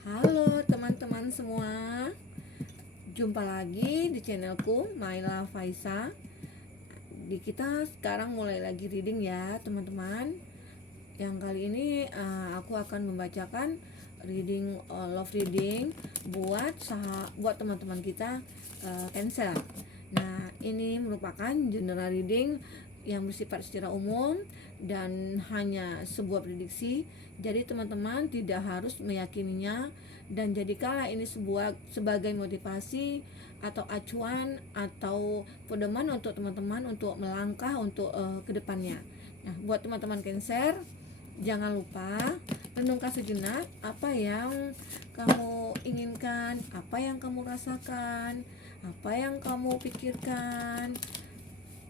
Halo teman-teman semua, jumpa lagi di channelku Maila Faisa. Kita sekarang mulai lagi reading ya teman-teman. Yang kali ini aku akan membacakan reading love reading buat teman-teman kita Cancer. Nah, ini merupakan general reading yang bersifat secara umum dan hanya sebuah prediksi. Jadi teman-teman tidak harus meyakininya, dan jadikanlah ini sebagai motivasi atau acuan atau pedoman untuk teman-teman untuk melangkah untuk kedepannya. Nah, buat teman-teman Cancer, jangan lupa renungkan sejenak apa yang kamu inginkan, apa yang kamu rasakan, apa yang kamu pikirkan.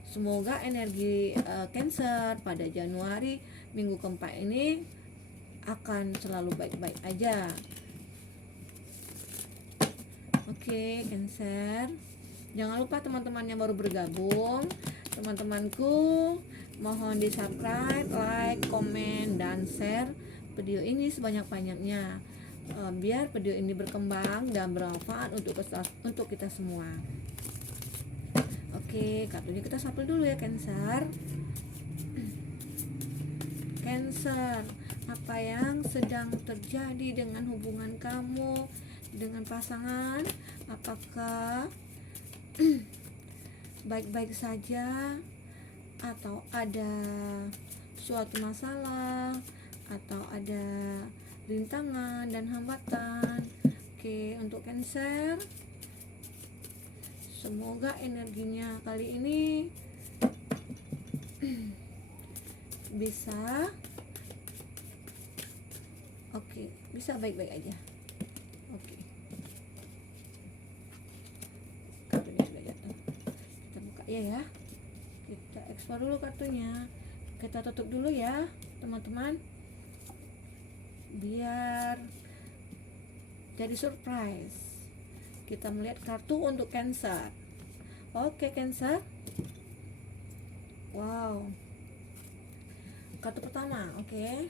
Semoga energi Cancer pada Januari minggu keempat ini akan selalu baik-baik aja. Oke, Cancer. Jangan lupa teman-teman yang baru bergabung, teman-temanku, mohon di subscribe, like, komen, dan share video ini sebanyak-banyaknya, biar video ini berkembang dan bermanfaat untuk kita semua. Oke, kartunya kita shuffle dulu ya Cancer. Cancer, apa yang sedang terjadi dengan hubungan kamu dengan pasangan? Apakah baik-baik saja atau ada suatu masalah atau ada rintangan dan hambatan? Oke, untuk Cancer, semoga energinya kali ini bisa bisa baik-baik aja. Oke, kartunya udah jatuh, kita buka ya, kita ekspor dulu kartunya, kita tutup dulu ya teman-teman, biar jadi surprise. Kita melihat kartu untuk Cancer. Oke Cancer, wow, kartu pertama. Oke,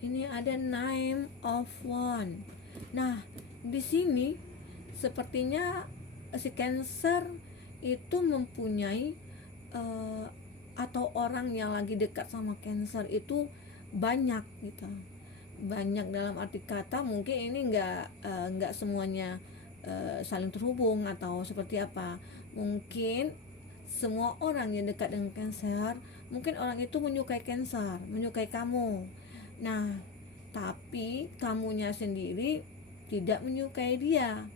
ini ada Nine of Wands. Nah, di sini sepertinya si Cancer itu mempunyai atau orang yang lagi dekat sama Cancer itu banyak gitu. Banyak dalam arti kata, mungkin ini nggak semuanya saling terhubung atau seperti apa. Mungkin semua orang yang dekat dengan Cancer, mungkin orang itu menyukai Cancer, menyukai kamu. Nah, tapi kamunya sendiri tidak menyukai dia.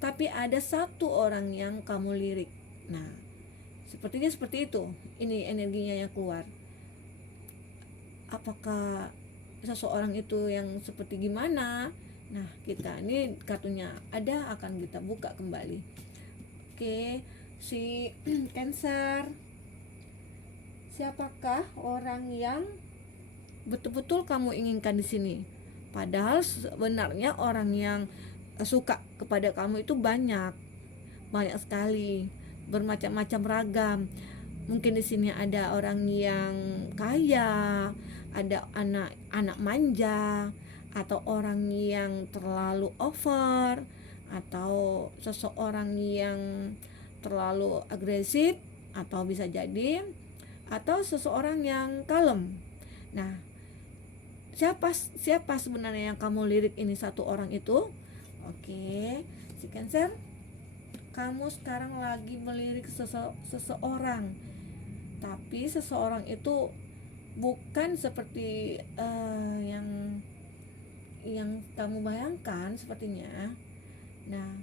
Tapi ada satu orang yang kamu lirik. Nah, sepertinya seperti itu. Ini energinya yang keluar. Apakah seseorang itu yang seperti gimana? Nah, kita ini kartunya ada, akan kita buka kembali. Oke, si Cancer, siapakah orang yang betul-betul kamu inginkan di sini? Padahal sebenarnya orang yang suka kepada kamu itu banyak sekali, bermacam-macam ragam. Mungkin di sini ada orang yang kaya, ada anak manja, atau orang yang terlalu over, atau seseorang yang terlalu agresif, atau bisa jadi atau seseorang yang kalem. Nah, siapa sebenarnya yang kamu lirik ini? Satu orang itu. Oke, si Cancer, kamu sekarang lagi melirik seseorang, tapi seseorang itu bukan seperti yang kamu bayangkan sepertinya. Nah,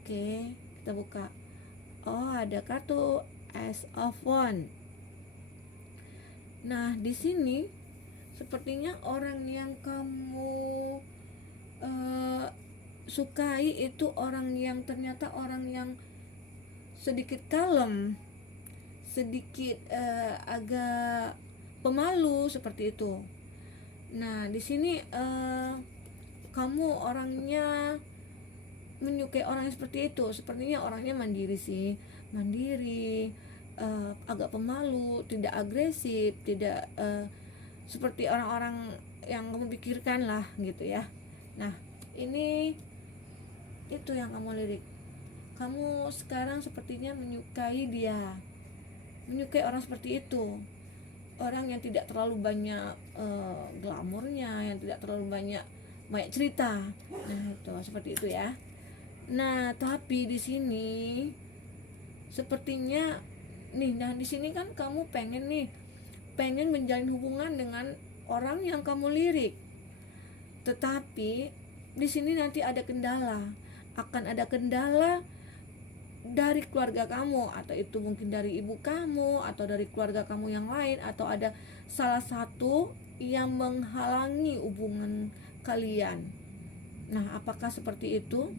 oke, kita buka. Oh, ada kartu Ace of Wands. Nah, di sini sepertinya orang yang kamu sukai itu orang yang ternyata orang yang sedikit kalem, sedikit agak pemalu seperti itu. Nah, di sini kamu orangnya menyukai orang yang seperti itu. Sepertinya orangnya mandiri sih, agak pemalu, tidak agresif, tidak seperti orang-orang yang kamu pikirkan lah gitu ya. Nah, ini itu yang kamu lirik. Kamu sekarang sepertinya menyukai dia, menyukai orang seperti itu, orang yang tidak terlalu banyak glamornya, yang tidak terlalu banyak cerita. Nah, itu seperti itu ya. Nah, tapi di sini sepertinya nih, nah di sini kan kamu pengen menjalin hubungan dengan orang yang kamu lirik. Tetapi di sini nanti ada kendala, akan ada kendala dari keluarga kamu, atau itu mungkin dari ibu kamu atau dari keluarga kamu yang lain, atau ada salah satu yang menghalangi hubungan kalian. Nah, apakah seperti itu?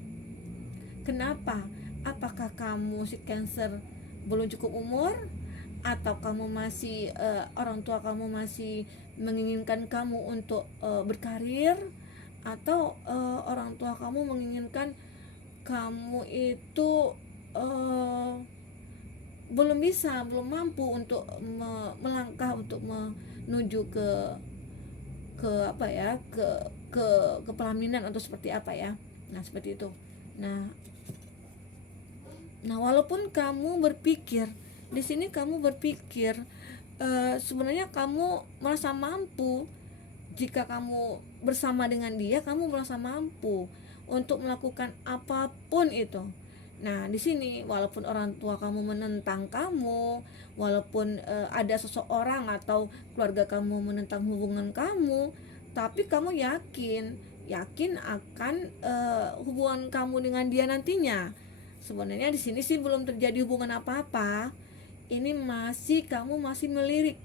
Kenapa? Apakah kamu si Cancer belum cukup umur, atau kamu masih orang tua kamu masih menginginkan kamu untuk berkarir, atau orang tua kamu menginginkan kamu itu belum mampu untuk melangkah untuk menuju ke apa ya, ke pelaminan atau seperti apa ya. Nah, seperti itu. Nah, walaupun kamu berpikir di sini, kamu berpikir sebenarnya kamu merasa mampu. Jika kamu bersama dengan dia, kamu merasa mampu untuk melakukan apapun itu. Nah, di sini walaupun orang tua kamu menentang kamu, walaupun ada seseorang atau keluarga kamu menentang hubungan kamu, tapi kamu yakin akan hubungan kamu dengan dia nantinya. Sebenarnya di sini sih belum terjadi hubungan apa-apa. Ini kamu masih melirik,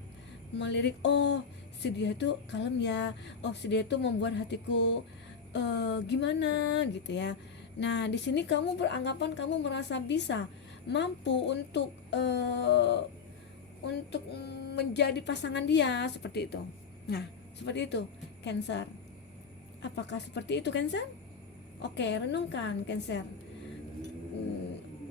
oh si dia itu kalem ya, oh si dia itu membuat hatiku gimana gitu ya. Nah, di sini kamu beranggapan kamu merasa mampu untuk menjadi pasangan dia, seperti itu. Nah, seperti itu Cancer. Apakah seperti itu Cancer? Oke, renungkan Cancer.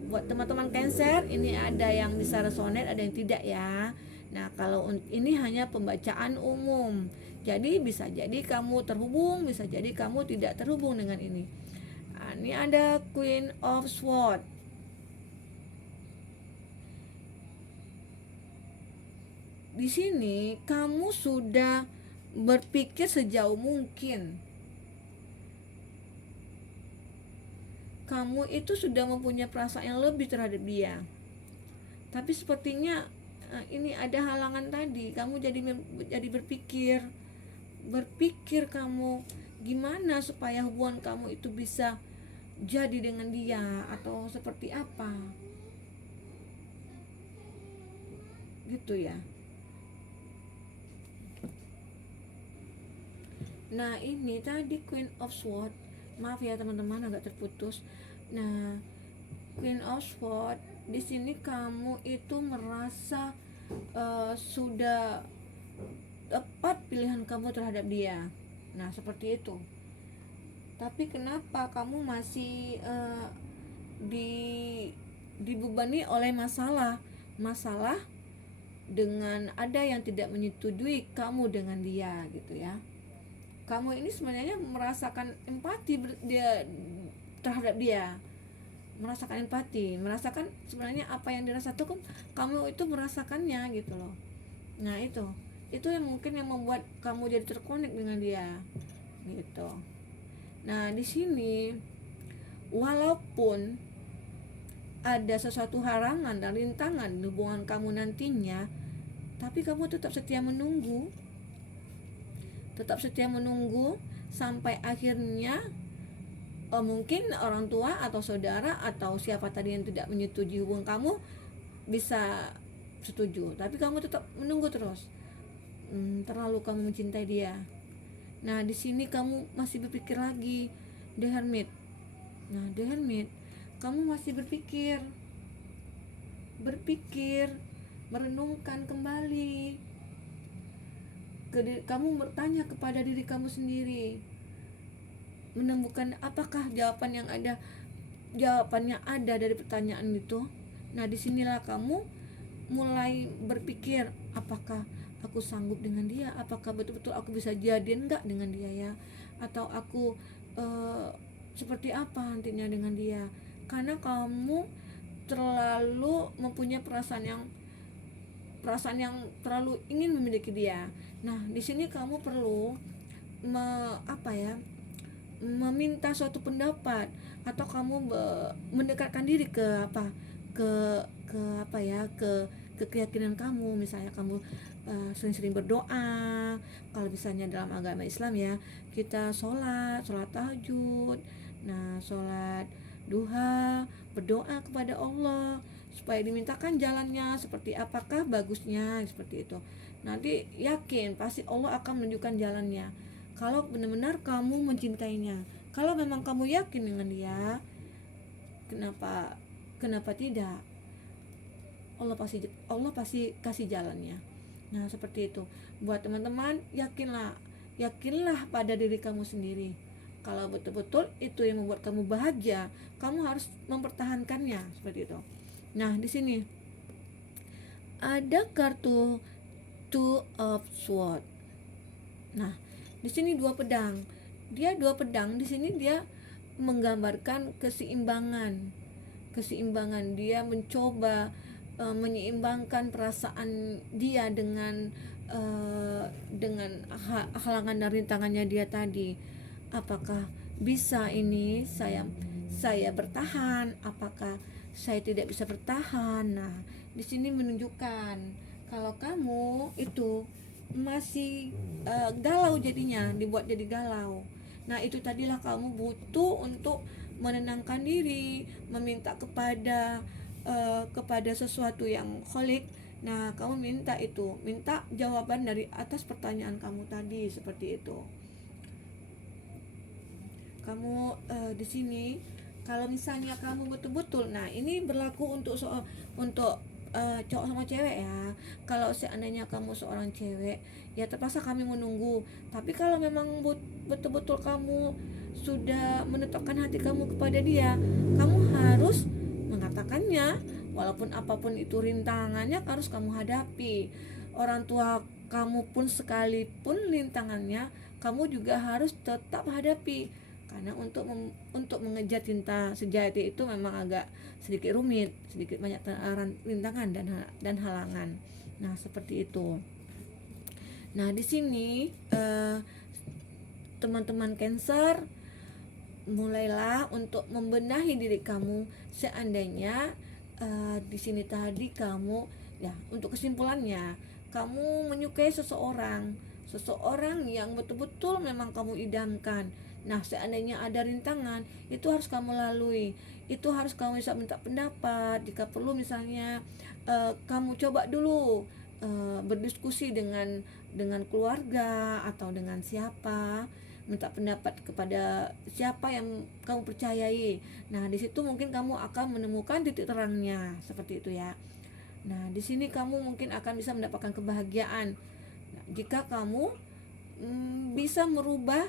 Buat teman-teman Cancer, ini ada yang bisa resonate, ada yang tidak ya. Nah, kalau ini hanya pembacaan umum, jadi bisa jadi kamu terhubung, bisa jadi kamu tidak terhubung dengan ini. Nah, ini ada Queen of Swords. Di sini kamu sudah berpikir sejauh mungkin. Kamu itu sudah mempunyai perasaan yang lebih terhadap dia. Tapi sepertinya ini ada halangan tadi. Kamu jadi berpikir kamu gimana supaya hubungan kamu itu bisa jadi dengan dia, atau seperti apa gitu ya. Nah, ini tadi Queen of Swords. Maaf ya teman-teman, agak terputus. Nah, Queen of Swords, di sini kamu itu merasa sudah tepat pilihan kamu terhadap dia. Nah, seperti itu. Tapi kenapa kamu masih dibebani oleh masalah dengan ada yang tidak menyetujui kamu dengan dia gitu ya. Kamu ini sebenarnya merasakan empati terhadap dia, merasakan sebenarnya apa yang dirasa tuh kamu itu merasakannya gitu loh. Nah, itu yang mungkin yang membuat kamu jadi terkonek dengan dia gitu. Nah, di sini walaupun ada sesuatu halangan dan rintangan di hubungan kamu nantinya, tapi kamu tetap setia menunggu sampai akhirnya mungkin orang tua atau saudara atau siapa tadi yang tidak menyetujui hubungan kamu bisa setuju, tapi kamu tetap menunggu terus. Terlalu kamu mencintai dia. Nah, di sini kamu masih berpikir lagi, The Hermit. Nah, The Hermit, kamu masih berpikir, merenungkan kembali. Kamu bertanya kepada diri kamu sendiri, menemukan apakah jawabannya ada dari pertanyaan itu. Nah, disinilah kamu mulai berpikir, apakah aku sanggup dengan dia, apakah betul-betul aku bisa jadian enggak dengan dia ya, atau aku seperti apa nantinya dengan dia. Karena kamu terlalu mempunyai perasaan yang terlalu ingin memiliki dia. Nah, di sini kamu perlu meminta suatu pendapat, atau kamu mendekatkan diri ke keyakinan kamu. Misalnya kamu sering-sering berdoa. Kalau misalnya dalam agama Islam ya, kita sholat tahajud, nah sholat duha, berdoa kepada Allah supaya dimintakan jalannya seperti apakah bagusnya, seperti itu. Nanti yakin pasti Allah akan menunjukkan jalannya kalau benar-benar kamu mencintainya. Kalau memang kamu yakin dengan dia, kenapa tidak? Allah pasti kasih jalannya. Nah, seperti itu. Buat teman-teman, yakinlah pada diri kamu sendiri. Kalau betul-betul itu yang membuat kamu bahagia, kamu harus mempertahankannya, seperti itu. Nah, di sini ada kartu Two of Swords. Nah, di sini dua pedang. Di sini dia menggambarkan keseimbangan. Dia mencoba menyeimbangkan perasaan dia dengan halangan dan rintangannya dia tadi. Apakah bisa ini saya bertahan? Apakah saya tidak bisa bertahan? Nah, di sini menunjukkan kalau kamu itu masih galau, jadinya dibuat jadi galau. Nah, itu tadilah kamu butuh untuk menenangkan diri, meminta kepada sesuatu yang kholik. Nah, kamu minta jawaban dari atas pertanyaan kamu tadi, seperti itu. Kamu di sini kalau misalnya kamu betul-betul, nah ini berlaku untuk cowok sama cewek ya. Kalau seandainya kamu seorang cewek, ya terpaksa kami menunggu. Tapi kalau memang betul-betul kamu sudah menetapkan hati kamu kepada dia, kamu harus mengatakannya. Walaupun apapun itu rintangannya, harus kamu hadapi. Orang tua kamu pun sekalipun rintangannya, kamu juga harus tetap hadapi. Karena untuk mengejar cinta sejati itu memang agak sedikit rumit, sedikit banyak rintangan dan halangan. Nah, seperti itu. Nah, di sini teman-teman Cancer, mulailah untuk membenahi diri kamu. Seandainya di sini tadi kamu, ya, untuk kesimpulannya, kamu menyukai seseorang yang betul-betul memang kamu idamkan. Nah, seandainya ada rintangan, itu harus kamu lalui. Itu harus kamu bisa minta pendapat. Jika perlu misalnya kamu coba dulu berdiskusi dengan keluarga atau dengan siapa, minta pendapat kepada siapa yang kamu percayai. Nah, di situ mungkin kamu akan menemukan titik terangnya, seperti itu ya. Nah, di sini kamu mungkin akan bisa mendapatkan kebahagiaan. Nah, jika kamu bisa merubah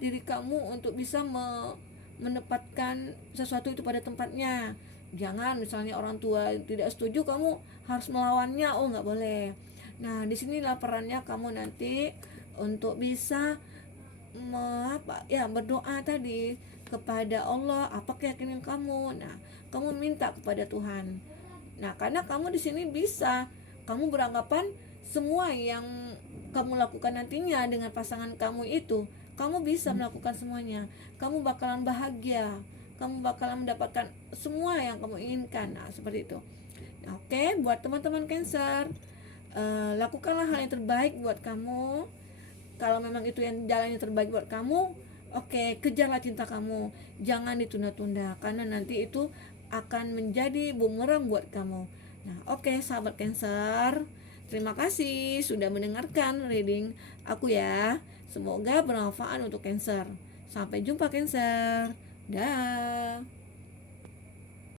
diri kamu untuk bisa menempatkan sesuatu itu pada tempatnya. Jangan misalnya orang tua tidak setuju, kamu harus melawannya. Oh, nggak boleh. Nah, di sini perannya kamu nanti untuk bisa berdoa tadi kepada Allah, apa keyakinan kamu. Nah, kamu minta kepada Tuhan. Nah, karena kamu di sini bisa, kamu beranggapan semua yang kamu lakukan nantinya dengan pasangan kamu itu, kamu bisa melakukan semuanya. Kamu bakalan bahagia, kamu bakalan mendapatkan semua yang kamu inginkan. Nah, seperti itu. Nah, oke, buat teman-teman Cancer, lakukanlah hal yang terbaik buat kamu. Kalau memang itu yang jalan yang terbaik buat kamu, oke, kejarlah cinta kamu. Jangan ditunda-tunda, karena nanti itu akan menjadi bumerang buat kamu. Nah, oke, sahabat Cancer, terima kasih sudah mendengarkan reading aku ya. Semoga bermanfaat untuk Cancer. Sampai jumpa Cancer. Dah.